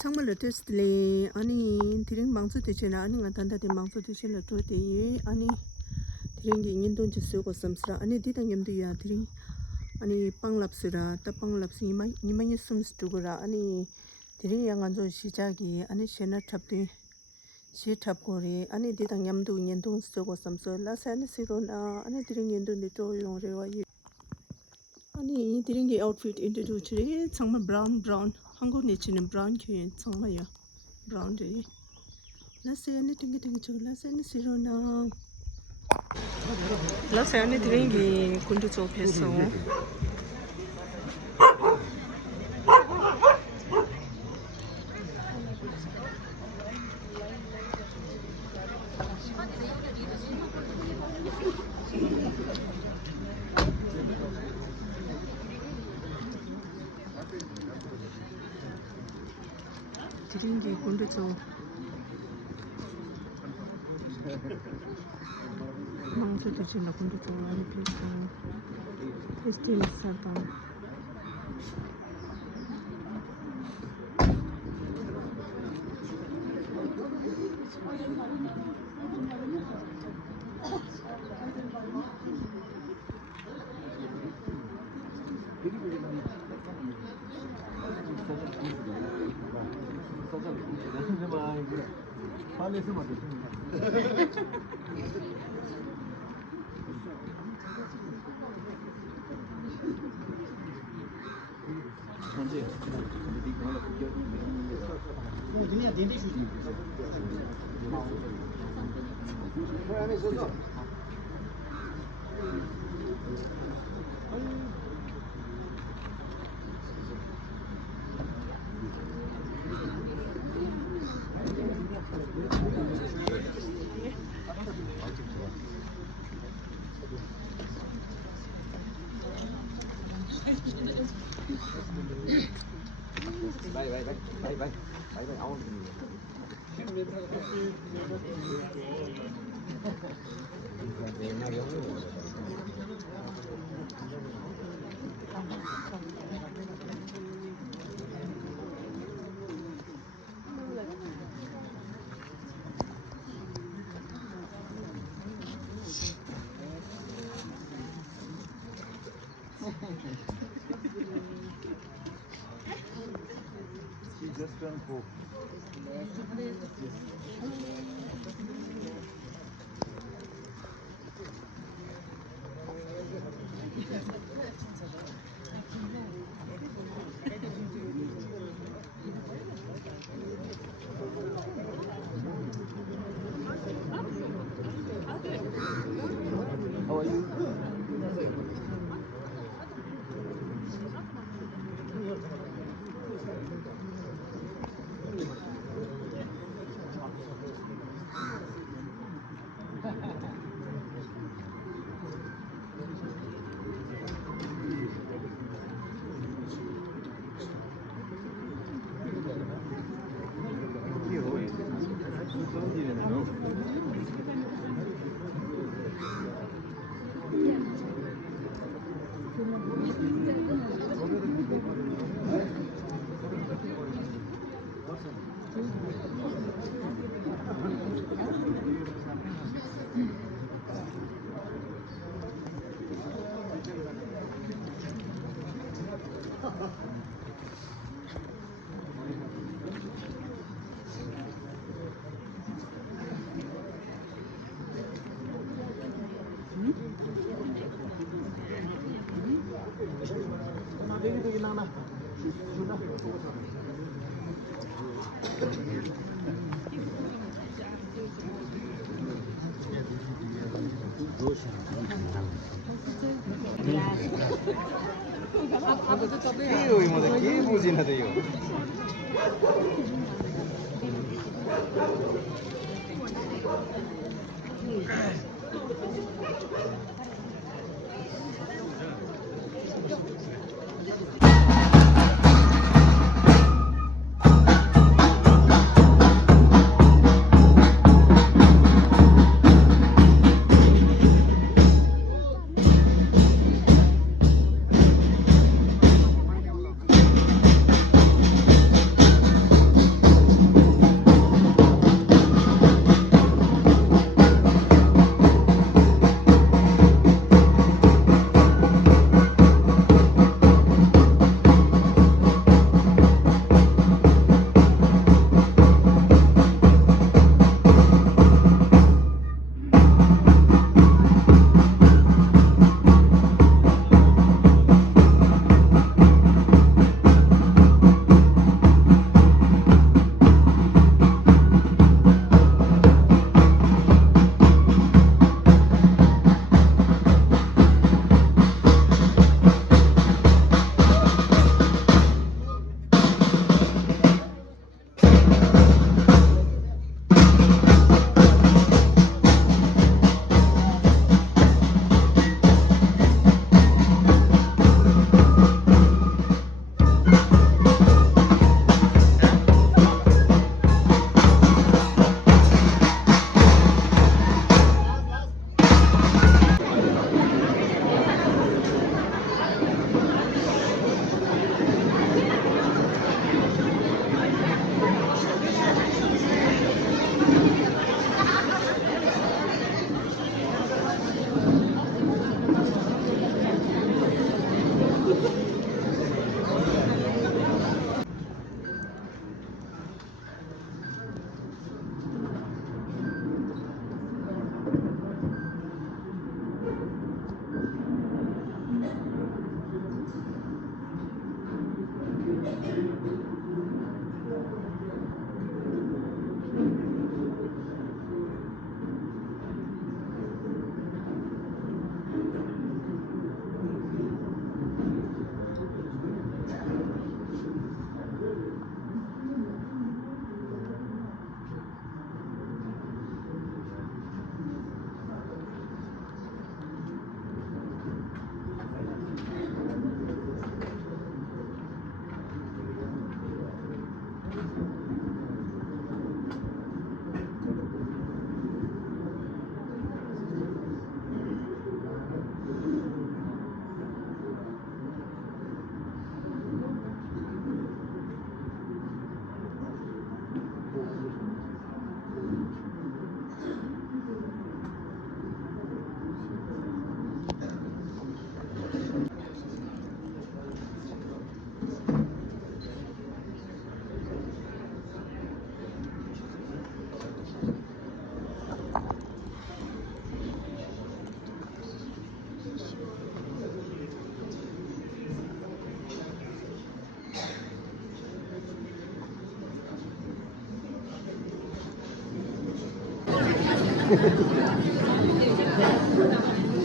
정말로 테스트리 아니 드링 망수 되지나 아니 간단하게 망수 되실로 도대이 아니 드링이 인도지 쓰고 섬스라 아니 디당염도야 드링 아니 빵랍스라 따빵랍스 이만이 숨스두고라 아니 드링 양안조 시작이 아니 셰나 탑디 시탑고리 아니 디당염도 인도 쓰고 섬서 라사니 시로나 아니 드링 인도니 또 용레와 아니 드링이 아웃핏 인트로듀스리 정말 브라운 한국 내치는 브라운 큐인 정말요 브라운데 라세 아니 tinggi 저 라세니 시로나 라세 아니 드링이 군도 좁혀서 드링기 군도 좁 망조 되지나 군도 좁 아니 비서 테스팅 사다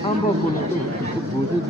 한번 보려도 모두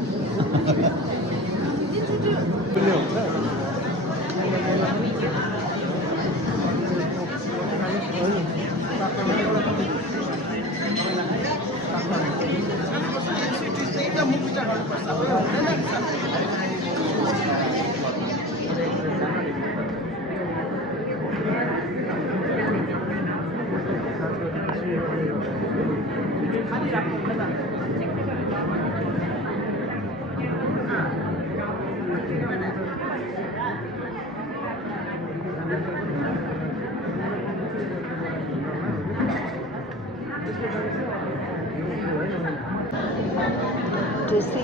Jesse.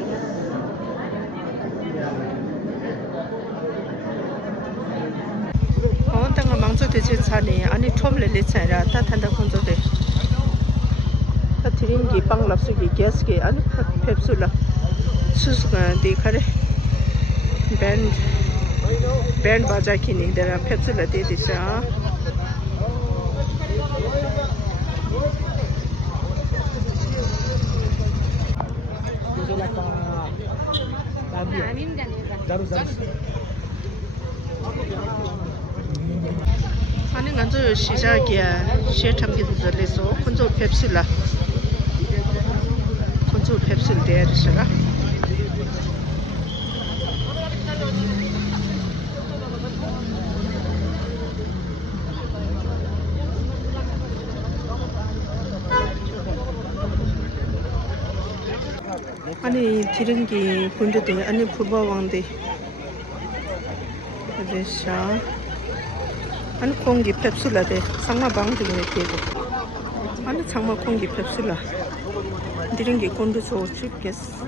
당가 망조 되지 차네 아니 처음에 레차라 다 탄다 건조돼 다 드림기 빵랍스기 게스기 아니 펩술라 수수가 데카레 밴드 바자키니 데라 펩술라 데디샤 아니 간저 시작이야 시작하기도 전에서 건조 펩술라 건조 펩술 데르시라 아니 디릉기 군주들 아니 부바왕대 어디샤 아니 공기 펩술라데 상마방들이 되고 아니 장마 공기 펩술라 디릉기 군주 저 죽겠어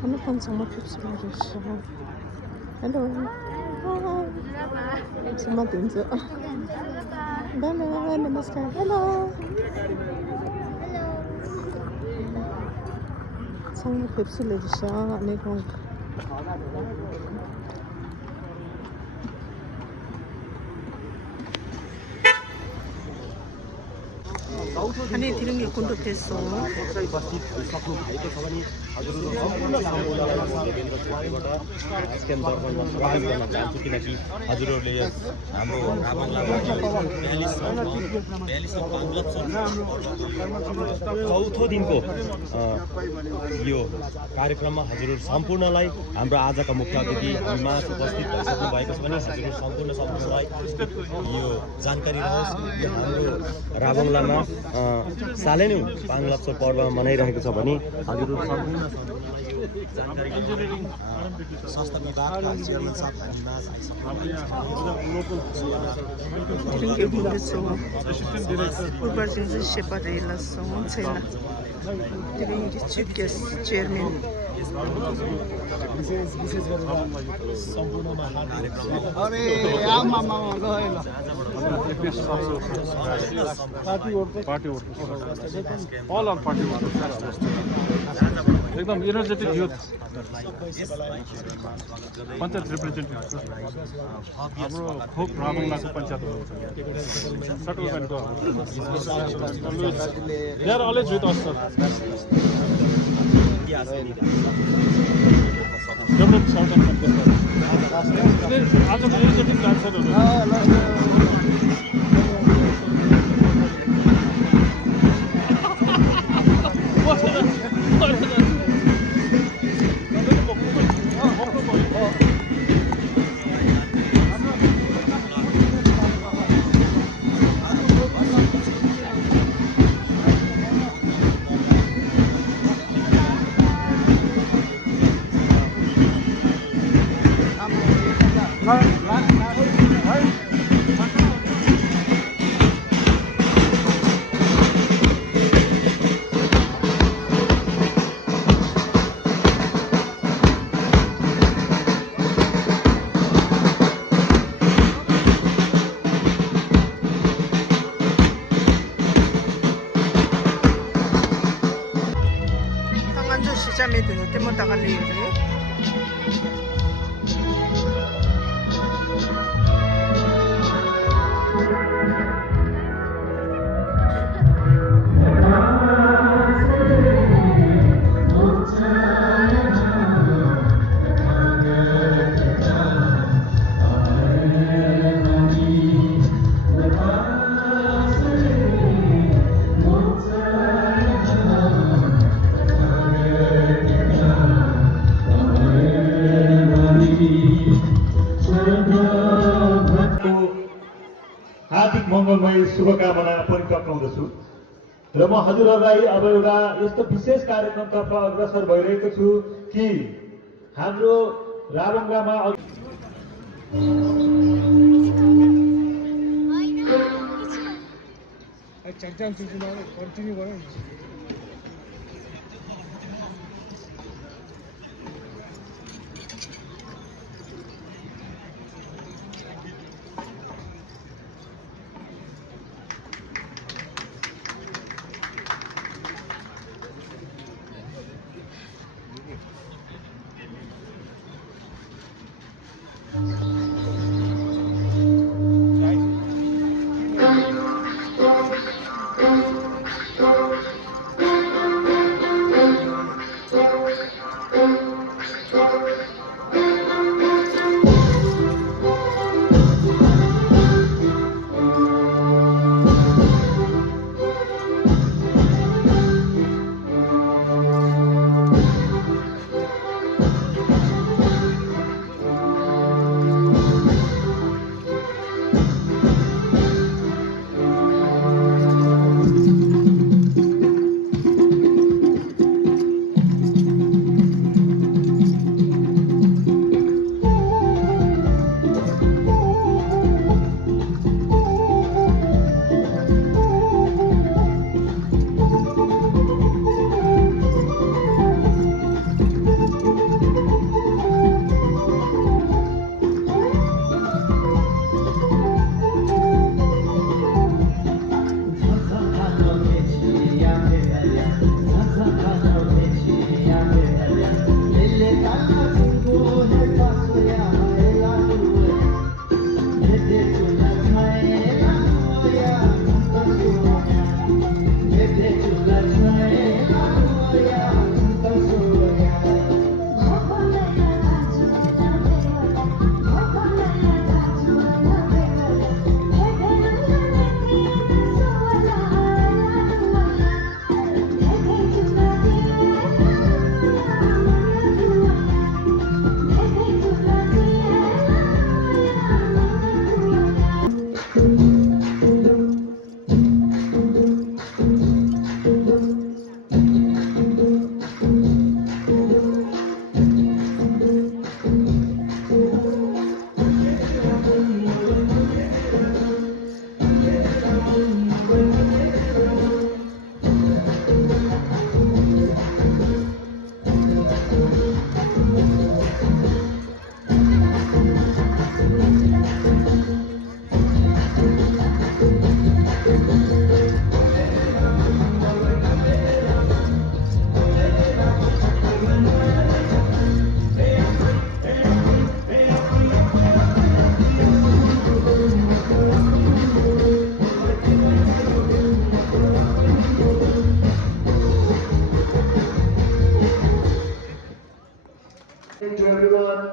어느 번 정말 핍스러웠어. Hello. Hi. Semua tunjuk. Hello, namaskar. Hello. 정말 핍스러웠어. 내 공. 아니 디릉기 군도 됐어. हजुरहरूले हाम्रो चौथो दिनको यो कार्यक्रममा हजुरहरू सम्पूर्णलाई हाम्रो आजका मुख्य अतिथि हिमा उपस्थित भइसक्नु भएको छ भने हजुरहरू सम्पूर्णलाई यो जानकारी रहोस् हाम्रो राबङलामा सालै नै पाङलाप्चो पर्व मनाइरहेको छ भने हजुरहरू सम्पूर्णलाई यो जानकारी संस्था विभागका चेयरम्यान साहब एकदम एनर्जेटिक युथ पञ्चायत रिप्रेजेन्टेटिभ हाम्रो खोप राबङलाको पञ्चायत सेटलमेन्टको they are always with us sir आजको एनर्जेटिक डान्सरहरू नागाले रे हार्दिक मङ्गलमय शुभकामना पनि टक्राउँदछु र म हजुरहरूलाई अब एउटा यस्तो विशेष कार्यक्रमतर्फ अग्रसर भइरहेको छु कि हाम्रो राबङ्गामा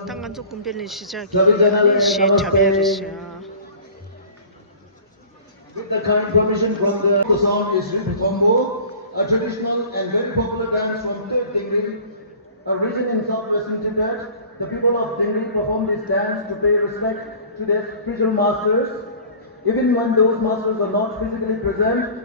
당간족 군변의 시작이 아니 시차별이시야. With the kind permission from the song is Rimthombo, a traditional and very popular dance from Dingri, a region in southwestern Tibet. The people of Dingri perform this dance to pay respect to their spiritual masters, even when those masters are not physically present.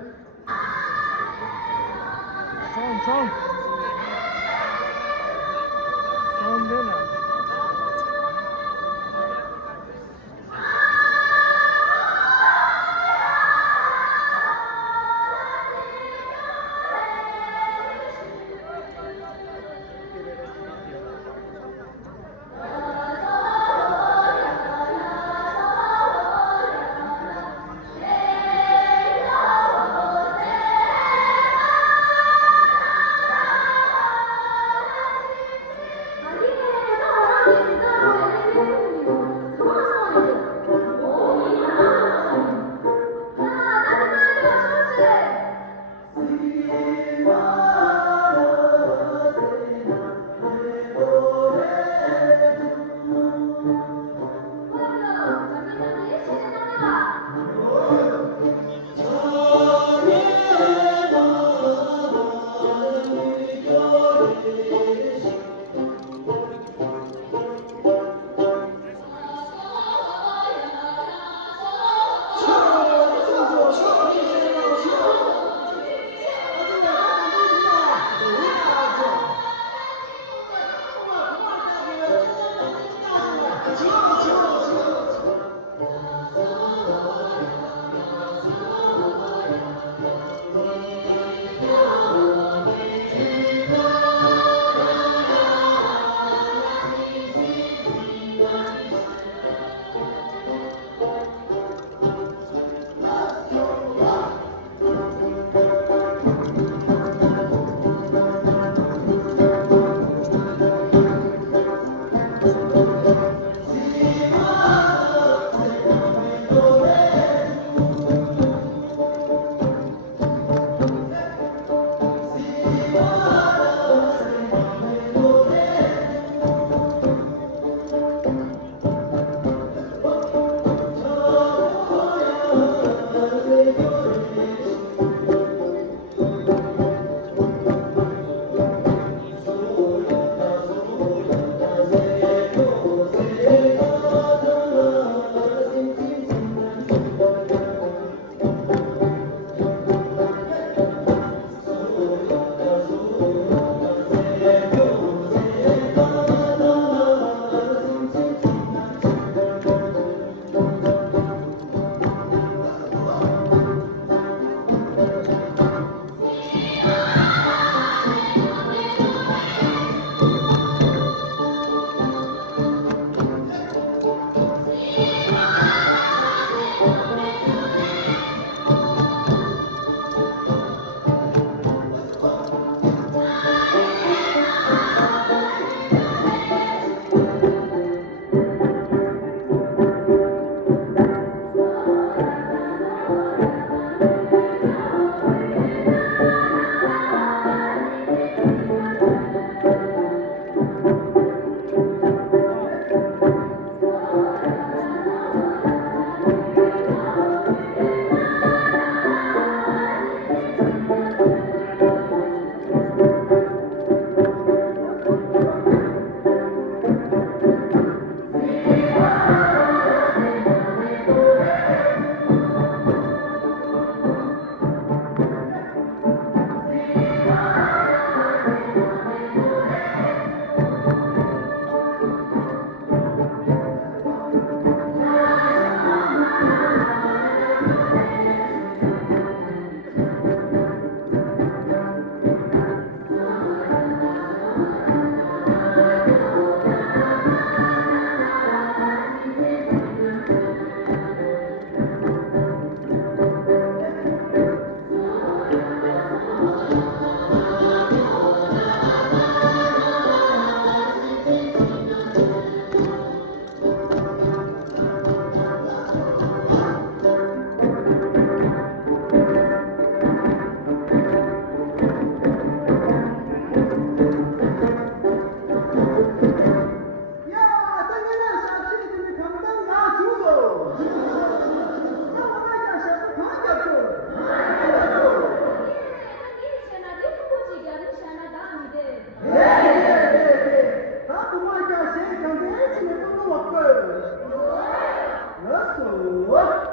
What?